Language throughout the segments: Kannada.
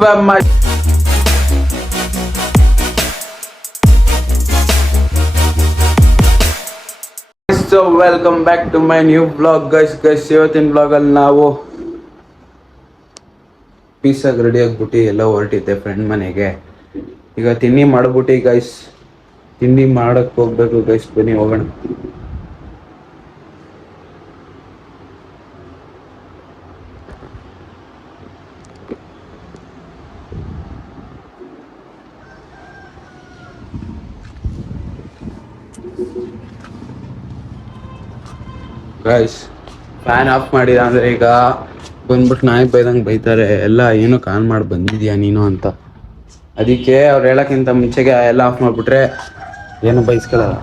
So welcome back to my new blog guys ಇವತ್ತಿನ ಬ್ಲಾಗಲ್ಲಿ ನಾವು ಪೀಸಾಗಿ ರೆಡಿ ಆಗ್ಬಿಟ್ಟು ಎಲ್ಲ ಹೊರಟಿದ್ದೆ ಫ್ರೆಂಡ್ ಮನೆಗೆ. ಈಗ ತಿಂಡಿ ಮಾಡ್ಬಿಟ್ಟು ಗೈಸ್ ತಿಂಡಿ ಮಾಡಕ್ಕೆ ಹೋಗ್ಬೇಕು ಗೈಸ್, ಬನ್ನಿ ಹೋಗೋಣ. ಗೈಸ್ ಫ್ಯಾನ್ ಆಫ್ ಮಾಡಿದ ಅಂದ್ರೆ ಈಗ ಬಂದ್ಬಿಟ್ಟು ನಾಯಿ ಬೈದಂಗೆ ಬೈತಾರೆ, ಎಲ್ಲ ಏನೋ ಆನ್ ಮಾಡಿ ಬಂದಿದ್ಯಾ ನೀನು ಅಂತ. ಅದಕ್ಕೆ ಅವ್ರು ಹೇಳೋಕ್ಕಿಂತ ಮುಂಚೆಗೆ ಎಲ್ಲ ಆಫ್ ಮಾಡಿಬಿಟ್ರೆ ಏನು ಬೈಸ್ಕೊಳ್ಳಲ್ಲ.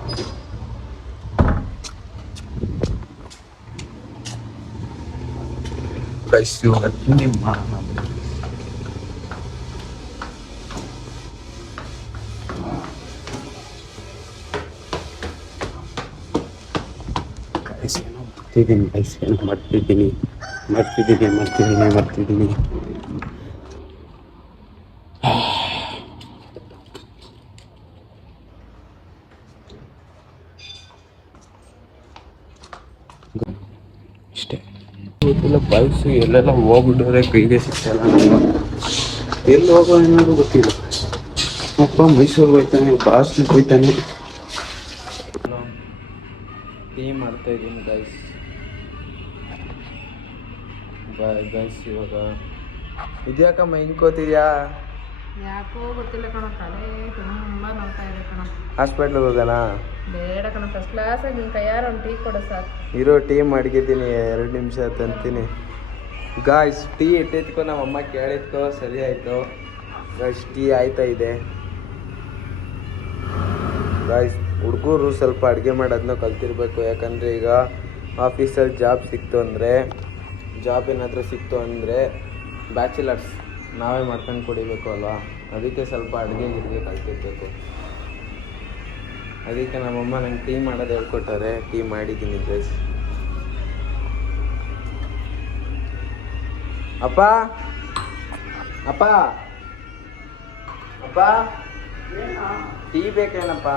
ಗೈಸ್ ಇವಾಗ ತಿಂಡಿ ಮಾಡೋಣ. ಮರ್ತಿದ್ದೀನಿ. ಅಷ್ಟೇ ಬೈಸು ಎಲ್ಲೆಲ್ಲ ಹೋಗ್ಬಿಟ್ಟವ್ರೆ, ಕೈಗೆ ಸಿಗ್ತಲ್ಲ. ಎಲ್ಲಿ ಹೋಗೋ ಏನಾದ್ರು ಗೊತ್ತಿಲ್ಲ. ಅಪ್ಪ ಮೈಸೂರಿಗೆ ಹೋಯ್ತಾನೆ, ಬಾಸ್ಗೆ ಹೋಯ್ತಾನೆ. ಟೀ ಮಾಡ್ತಾ ಇದ್ದೀನಿ ಗೈಸ್. ಗೈಸ್ ಇವಾಗ ಇದ್ಯಾಕಮ್ಮ ಹಿಂಕೋತಿದ್ಯಾ? ಯಾಕೋ ಗೊತ್ತಿಲ್ಲ ಕಣ, ತಲೆ ತುಂಬಾ ನೋಡ್ತಾ ಇದೆ ಕಣ. ಹಾಸ್ಪಿಟ್ಲಿಗೆ ಹೋಗೋಣ? ಬೇಡ ಕಣ, ಫಸ್ಟ್ ಕ್ಲಾಸ್ ಆಗಿ ನಿನ್ ಕೈಯಾರ ಒಂದು ಟೀ ಕೊಡ ಸಾಕು. ಇರೋ ಟೀ ಮಾಡಿದ್ದೀನಿ, 2 ನಿಮಿಷ ತಂತೀನಿ. ಗಾಯ್ಸ್ ಟೀ ಇಟ್ಟಿದ್ಕೋ ನಮ್ಮಮ್ಮ ಕೇಳಿದ್ಕೋ, ಸರಿ ಆಯಿತು ಗಾಯ್ಸ್. ಟೀ ಆಯ್ತಾ ಇದೆ ಗಾಯ್ಸ್. ಹುಡುಗರು ಸ್ವಲ್ಪ ಅಡುಗೆ ಮಾಡೋದನ್ನ ಕಲ್ತಿರ್ಬೇಕು, ಯಾಕಂದರೆ ಈಗ ಆಫೀಸಲ್ಲಿ ಜಾಬ್ ಏನಾದರೂ ಸಿಕ್ತು ಅಂದರೆ ಬ್ಯಾಚುಲರ್ಸ್ ನಾವೇ ಮಾಡ್ಕೊಂಡು ಕುಡಿಬೇಕು ಅಲ್ವಾ. ಅದಕ್ಕೆ ಸ್ವಲ್ಪ ಅಡುಗೆ ಕಲ್ತಿರ್ಬೇಕು. ಅದಕ್ಕೆ ನಮ್ಮಮ್ಮ ನಂಗೆ ಟೀ ಮಾಡೋದು ಹೇಳ್ಕೊಟ್ಟಾರೆ, ಟೀ ಮಾಡಿದ್ದೀನಿ ಗೈಸ್. ಅಪ್ಪ ಅಪ್ಪ ಅಪ್ಪ ಟೀ ಬೇಕೇನಪ್ಪ?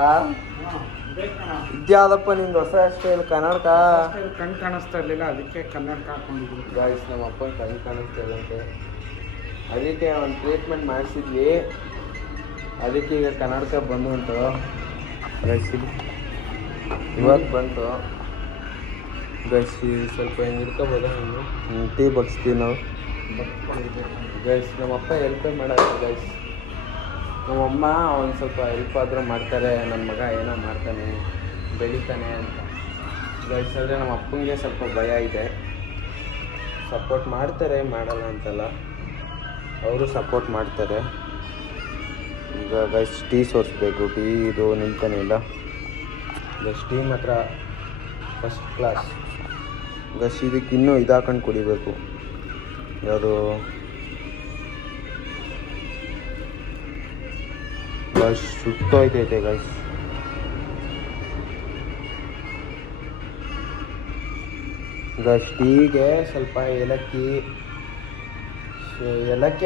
ಇದ್ಯಾವ್ದಪ್ಪ ನಿಂದು ಹೊಸ ಸ್ಟೈಲ್ ಕನ್ನಡಕ? ಕಣ್ ಕಾಣಿಸ್ತಾ ಇರಲಿಲ್ಲ, ಅದಕ್ಕೆ ಕನ್ನಡಕ ಹಾಕೊಂಡಿದ್ವಿ. ಗಾಯ್ಸ್ ನಮ್ಮ ಅಪ್ಪನ ಕಣ್ ಕಾಣಿಸ್ತಾ ಇಲ್ಲಂತೆ, ಅದಕ್ಕೆ ಒಂದು ಟ್ರೀಟ್ಮೆಂಟ್ ಮಾಡಿಸಿದ್ವಿ. ಅದಕ್ಕೆ ಈಗ ಕನ್ನಡಕ ಬಂದು ಉಂಟು ಗೈಸ್. ಇವಾಗ ಬಂತು ಗೈಸ್. ಸ್ವಲ್ಪ ಹಿಂಗೆ ಇಟ್ಕೋಬೋದಾ? ನೀವು ಟೀ ಬಗ್ಸ್ತೀವಿ ನಾವು ಗೈಸ್. ನಮ್ಮಪ್ಪ ಹೆಲ್ಪೇ ಮಾಡೋದು ಗೈಸ್. ನಮ್ಮಮ್ಮ ಒಂದು ಸ್ವಲ್ಪ ಹೆಲ್ಪ್ ಆದರೂ ಮಾಡ್ತಾರೆ, ನನ್ನ ಮಗ ಏನೋ ಮಾಡ್ತಾನೆ ಬೆಳಿತಾನೆ ಅಂತ ಗೈಸ್. ಆದರೆ ನಮ್ಮ ಅಪ್ಪನಿಗೆ ಸ್ವಲ್ಪ ಭಯ ಇದೆ. ಸಪೋರ್ಟ್ ಮಾಡ್ತಾರೆ, ಮಾಡಲ್ಲ ಅಂತಲ್ಲ, ಅವರು ಸಪೋರ್ಟ್ ಮಾಡ್ತಾರೆ. ಈಗ ಗೈಸ್ ಟೀ ಸೋರಿಸ್ಬೇಕು. ಟೀ ಇದು ನಿಂತಾನೆ ಇಲ್ಲ ಗೈಸ್. ಟೀ ಮಾತ್ರ ಫಸ್ಟ್ ಕ್ಲಾಸ್ ಗೈಸ್. ಇದಕ್ಕೆ ಇನ್ನೂ ಇದಾಕೊಂಡು ಕುಡಿಬೇಕು. ಯಾವುದು ಗೈಸ್ ಸುಟ್ಟೋಯ್ತೈತೆ ಗೈಸ್. ಗೈಸ್ ಟೀಗೆ ಸ್ವಲ್ಪ ಏಲಕ್ಕಿ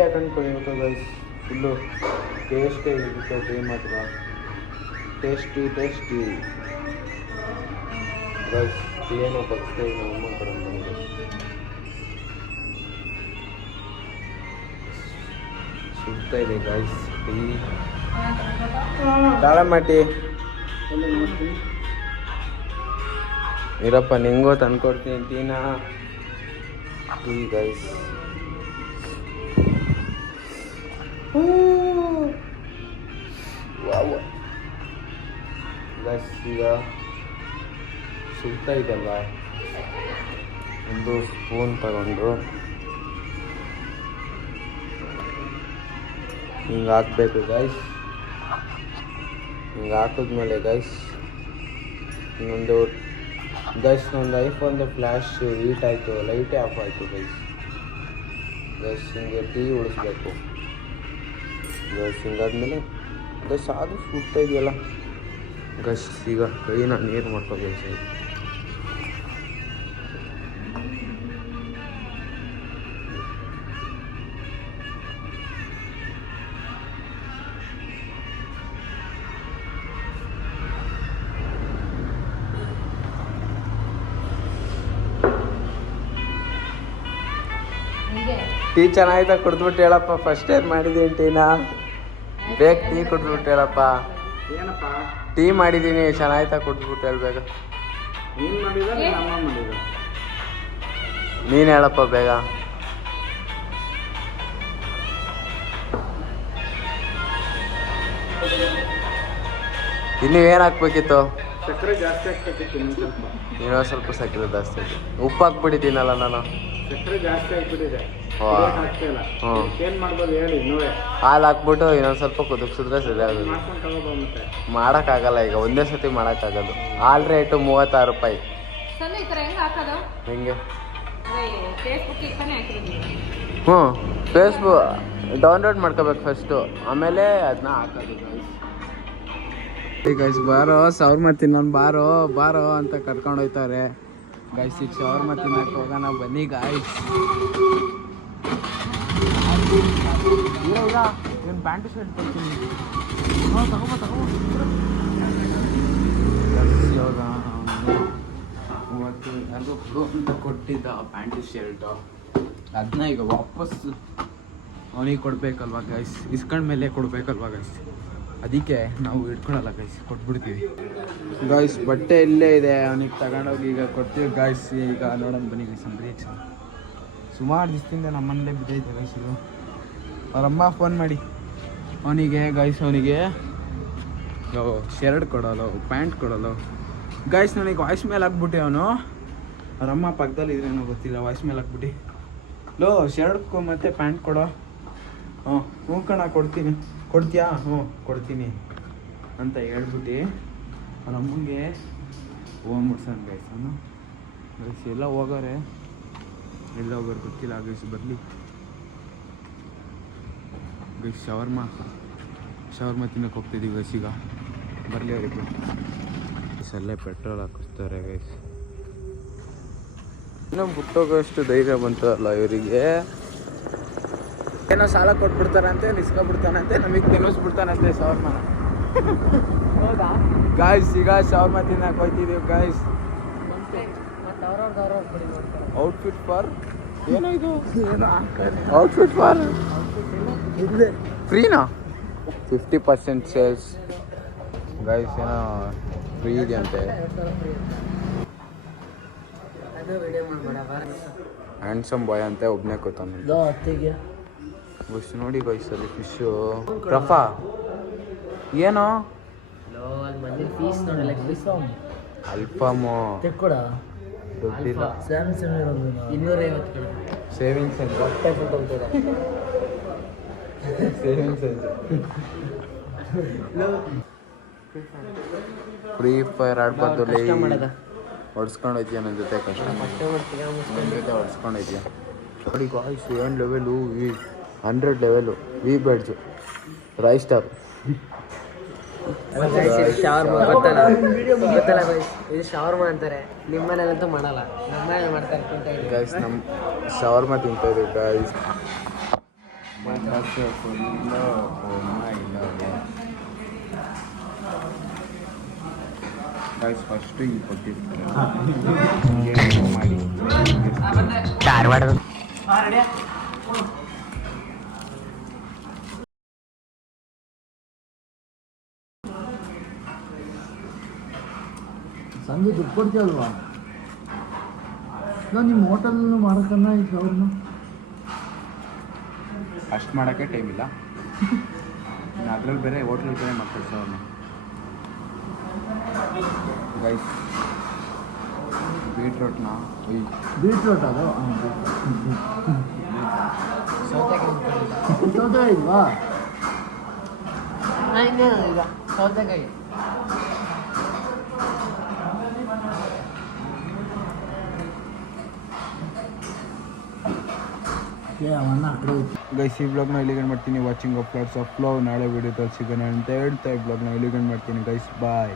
ಹಾಕೊಂಡು ಕುಡಿಬೇಕು ಗೈಸ್. ಫುಲ್ಲು ಟೇಸ್ಟೇ ಇರುತ್ತೆ ಟೀ ಮಾತ್ರ. Tasty guys. ಏನೋ ಬರ್ತದೆ ನಮ್ಮಮ್ಮ ಕಡೆ ಸುಡ್ತಾ ಇದೆ ಗೈಸ್ ಟೀ. ತಾಳಮಟ್ಟಿ ಇರಪ್ಪ, ನಿಂಗೋ ತಂದ್ಕೊಡ್ತೀನಿ ಟೀನಾ. Tea guys. ಗೈಸ್ ಈಗ ಸುಡ್ತಾ ಇದೆಲ್ಲ, ಒಂದು ಸ್ಪೂನ್ ತಗೊಂಡು ಹಿಂಗೆ ಹಾಕ್ಬೇಕು ಗೈಸ್. ಹಿಂಗೆ ಹಾಕಿದ್ಮೇಲೆ ಗೈಸ್ ಇನ್ನೊಂದು ಐಫೋನ್ದು ಫ್ಲ್ಯಾಶ್ ಹೀಟ್ ಆಯಿತು, ಲೈಟೇ ಆಫ್ ಆಯಿತು ಗೈಸ್. ಹಿಂಗೆ ಟೀ ಉಳಿಸ್ಬೇಕು ಗೈಸ್. ಹಿಂಗಾದ್ಮೇಲೆ ಗೈಸ್ ಆದರೂ ಸುಡ್ತಾ ಇದೆಯಲ್ಲ ಗೈಸ್. ಈಗ ಕೈನ ನೀರು ಮಾಡ್ಕೋಬೇಕು ಸರ್. ಟೀ ಚೆನ್ನಾಯ್ತಾ ಕುಡ್ದ್ಬಿಟ್ಟು ಹೇಳಪ್ಪ. ಫಸ್ಟ್ ಏನ್ ಮಾಡಿದೀನಿ ಟೀನಾ? ಬೇಗ ಟೀ ಕುಡ್ದ್ಬಿಟ್ಟು ಹೇಳಪ್ಪ. ಏನಪ್ಪ ಟೀ ಮಾಡಿದೀನಿ ಚೆನ್ನಾಯ್ತಾ ಕುಡ್ದ್ಬಿಟ್ಟು ಹೇಳ್ಬೇಕು. ನೀನ್ ಮಾಡಿದ ನಮ್ಮ ಮಾಡಿದ? ನೀನ್ ಹೇಳಪ್ಪ ಬೇಗ. ಇನ್ನು ಏನ್ ಹಾಕ್ಬೇಕಿತ್ತು? ಸಕ್ಕರೆ ಜಾಸ್ತಿ ಆಗ್ತೈತಿ ಇನ್ನೊಂದು ಸ್ವಲ್ಪ ಸಕ್ಕರೆ ಜಾಸ್ತಿ ಆಯ್ತು. ಉಪ್ಪು ಹಾಕ್ಬಿಟ್ಟಿದ್ದೀನಲ್ಲ ನಾನು. ಸಕ್ಕರೆ ಜಾಸ್ತಿ ಆಗ್ಬಿಟ್ಟಿದೆ. ವಾ. ಆಗ್ತಿಲ್ಲ. ಹ್ಞೂ. ಏನ್ ಮಾಡ್ಬೋದು ಹೇಳಿ ಇನ್ನೂವೇ? ಹಾಲು ಹಾಕ್ಬಿಟ್ಟು ಇನ್ನೊಂದು ಸ್ವಲ್ಪ ಕುದಿಸಿದ್ರೆ ಸರಿ ಆಗೋದು. ಮಾಡ್ಕೊಂಡು ತಗೋಬಂದ್ಬಿಟ್ಟೆ. ಮಾಡೋಕ್ಕಾಗಲ್ಲ ಈಗ, ಒಂದೇ ಸತಿ ಮಾಡೋಕ್ಕಾಗೋದು. ಹಾಲು ರೇಟು 36 ರೂಪಾಯಿ. ಸಣ್ಣ ಈ ಥರ ಹೆಂಗೆ ಹಾಕೋದು? ಹೆಂಗೆ? ಅದೇ ಫೇಸ್ಬುಕ್ಕಿಗೆ ತಾನೇ ಹಾಕಿರೋದು. ಹ್ಞೂ, ಫೇಸ್ಬುಕ್ ಡೌನ್ಲೋಡ್ ಮಾಡ್ಕೋಬೇಕು ಫಸ್ಟು, ಆಮೇಲೆ ಅದನ್ನ ಹಾಕೋದು. ಗೈಸ್ ಬಾರೋ ಶವರ್ಮ ತಿನ್ನೋನು, ಬಾರೋ ಬಾರೋ ಅಂತ ಕರ್ಕೊಂಡು ಹೋಯ್ತಾರೆ ಗೈಸ್. ಈಗ ಶವರ್ಮ ತಿನ್ನಕ್ಕೆ ಹೋಗೋಣ ಬನ್ನಿ ಗಾಯ್ಸ್. ಏನು ಪ್ಯಾಂಟು ಶರ್ಟ್ ಕೊಡ್ತೀನಿ. ಇವಾಗ ಮೂವತ್ತು ಯಾರಿಗೋ ಕೊಡು ಅಂತ ಕೊಟ್ಟಿದ್ದ ಪ್ಯಾಂಟು ಶರ್ಟು, ಅದನ್ನ ಈಗ ವಾಪಸ್ ಅವನಿಗೆ ಕೊಡಬೇಕಲ್ವ ಗೈಸ್. ಇಸ್ಕೊಂಡ್ಮೇಲೆ ಕೊಡಬೇಕಲ್ವ ಗೈಸ್, ಅದಕ್ಕೆ ನಾವು ಇಟ್ಕೊಳಲ್ಲ ಗೈಸ್, ಕೊಟ್ಬಿಡ್ತೀವಿ ಗೈಸ್. ಬಟ್ಟೆ ಇಲ್ಲೇ ಇದೆ, ಅವನಿಗೆ ತಗೊಂಡೋಗಿ ಈಗ ಕೊಡ್ತೀವಿ ಗೈಸ್. ಈಗ ನೋಡೋಣ ಬನ್ನಿ ಗೈಸ್. ನಮ್ಮ ರಿಯಾಕ್ಷನ್ ಸುಮಾರು ದಿವಸದಿಂದ ನಮ್ಮನೇಲೆ ಬಿದ್ದೈತೆ ಗೈಸ್. ಇದು ಅವರಮ್ಮ ಫೋನ್ ಮಾಡಿ ಅವನಿಗೆ ಗೈಸ್, ಅವನಿಗೆ ಶರ್ಟ್ ಕೊಡೋಲ್ಲ, ಪ್ಯಾಂಟ್ ಕೊಡೋಲ್ಲ ಗೈಸ್. ನನಗೆ ವಾಯ್ಸ್ ಮೇಲೆ ಹಾಕ್ಬಿಟ್ಟು ಅವನು, ಅವರಮ್ಮ ಪಕ್ಕದಲ್ಲಿ ಇದ್ರೇನೋ ಗೊತ್ತಿಲ್ಲ, ವಾಯ್ಸ್ ಮೇಲೆ ಹಾಕ್ಬಿಟ್ಟು ಲೋ ಶರ್ಟ್ ಮತ್ತು ಪ್ಯಾಂಟ್ ಕೊಡೋ. ಹ್ಞೂ ಕಣ ಕೊಡ್ತೀನಿ, ಕೊಡ್ತೀಯಾ? ಹ್ಞೂ ಕೊಡ್ತೀನಿ ಅಂತ ಹೇಳ್ಬಿಟ್ಟು ಅವ್ರ ಅಮ್ಮಂಗೆ ಹೋಗ್ಬಿಡ್ಸೋಣ ಗೈಸ್. ಅವನು ಗೈಸ್ ಎಲ್ಲ ಹೋಗೋರೆ, ಎಲ್ಲ ಹೋಗೋರು ಗೊತ್ತಿಲ್ಲ ಗೈಸ್. ಬರಲಿ ಗೈಸ್. ಶವರ್ಮ ತಿನ್ನಕ್ಕೆ ಹೋಗ್ತಿದ್ದೀವಿ ಗೈಸ್. ಈಗ ಬರಲಿ ಅವ್ರಿಗೆ ಅಲ್ಲೇ ಪೆಟ್ರೋಲ್ ಹಾಕಿಸ್ತಾರೆ ಗೈಸ್. ಇನ್ನೂ ಬಿಟ್ಟೋಗೋಷ್ಟು ಧೈರ್ಯ ಬಂತು ಅಲ್ಲ ಇವರಿಗೆ. ಏನೋ ಸಾಲ ಕೊಟ್ಬಿಡ್ತಾರಂತೆ, ನಿಸ್ಕೊಬಿಡ್ತಾನಂತೆ, ನಮಗೆ ತಿನ್ನಿಸ್ಬಿಡ್ತಾನಂತೆ ಶವರ್ಮನ. ಹೌದಾ ಗಾಯ್ಸ್? ಈಗ ಶವರ್ಮ ತಿನ್ನಕ್ಕೆ ಹೋಗ್ತಿದ್ದೀವಿ ಗಾಯ್ಸ್. ಔಟ್ಫಿಟ್ ಫಾರ್ ಏನೋ ಇದು, ಔಟ್ಫಿಟ್ ಫಾರ್ ಫ್ರೀನಾ? 50% sales guys. ಏನೋ ಫ್ರೀ ಇದೆ ಅಂತೆ. ಹ್ಯಾಂಡ್ಸಮ್ ಬಾಯ್ ಅಂತೆ, ಒಬ್ಬನೇ ಕೂತಾನೆ. ಬಸ್ ನೋಡಿ ಗೈಸ್, ಅಲ್ಲಿ ಫಿಶು. ರಫಾ ಏನೋ ಅಲ್ಫಾಮು ದುಡ್ಡಿಲ್ಲ. ಸೇವಿಂಗ್ಸ್ ಅಂತ ಫ್ರೀ ಫೈರ್ ಆಡ್ಬಾರ್ದು. ಹೊಡ್ಸ್ಕೊಂಡು ಹೋಯ್ತೀಯ ನನ್ನ ಜೊತೆ, ಕಷ್ಟ ನನ್ನ ಜೊತೆ ಹೊಡ್ಸ್ಕೊಂಡು ಹೋಯ್ತೀಯ. ನೋಡಿ ಗಾಯ್ಸ್, ಏನು ಲೆವೆಲು, 100 ಲೆವೆಲು ವಿ ಬೆಡ್ಸು ರೈಸ್ ಸ್ಟಾರ್. ಗೊತ್ತಲ್ಲ ಇದು ಶವರ್ಮ ಅಂತಾರೆ. ನಿಮ್ಮ ಮನೇಲಂತೂ ಮಾಡಲ್ಲ, ನಮ್ಮ ಮನೇಲಿ ಮಾಡ್ತಾರೆ. ಗೈಸ್ ನಮ್ಮ ಶವರ್ಮ ತಿಂತಾ ಇದ್ದೀವಿ ಗೈಸ್. ಗೈಸ್ ಫಸ್ಟು ಹಿಂಗೆ ಕೊಟ್ಟಿರ್ತಾರೆ ಮಾಡಿ ಧಾರವಾಡ ಸಂಜೆ ದುಡ್ಡು ಕೊಡ್ತೀವಲ್ವಾ? ಇಲ್ಲ ನಿಮ್ಮ ಹೋಟೆಲ್ನು ಮಾಡೋಕ್ಕನ್ನ ಈ ಶವರ್ಮ ಅಷ್ಟು ಮಾಡೋಕ್ಕೆ ಟೈಮ್ ಇಲ್ಲ. ಅದ್ರಲ್ಲಿ ಬೇರೆ ಹೋಟ್ಲಲ್ಲಿ ಬೇರೆ ಮಾಡ್ತಾರೆ ಶವರ್ಮ ಗೈಸ್. ಬೀಟ್ರೋಟ್ನ ಬೀಟ್ರೋಟ್ ಅದು ಸೌತೆಕಾಯಿ ಇಲ್ವಾ? ಇನ್ನೇನು ಈಗ ಸೌತೆಕಾಯಿ. ಗೈಸ್ ಈ ಬ್ಲಾಗ್ನ ಇಲ್ಲಿಗೆ ಮಾಡ್ತೀನಿ. Watching of flats of love. ನಾಳೆ ವೀಡಿಯೋದಲ್ಲಿ ಸಿಗೋಣ ಅಂತ ಹೇಳ್ತಾ ಈ ಬ್ಲಾಗ್ನ ಇಲ್ಲಿಗೆ ಮಾಡ್ತೀನಿ ಗೈಸ್. ಬಾಯ್.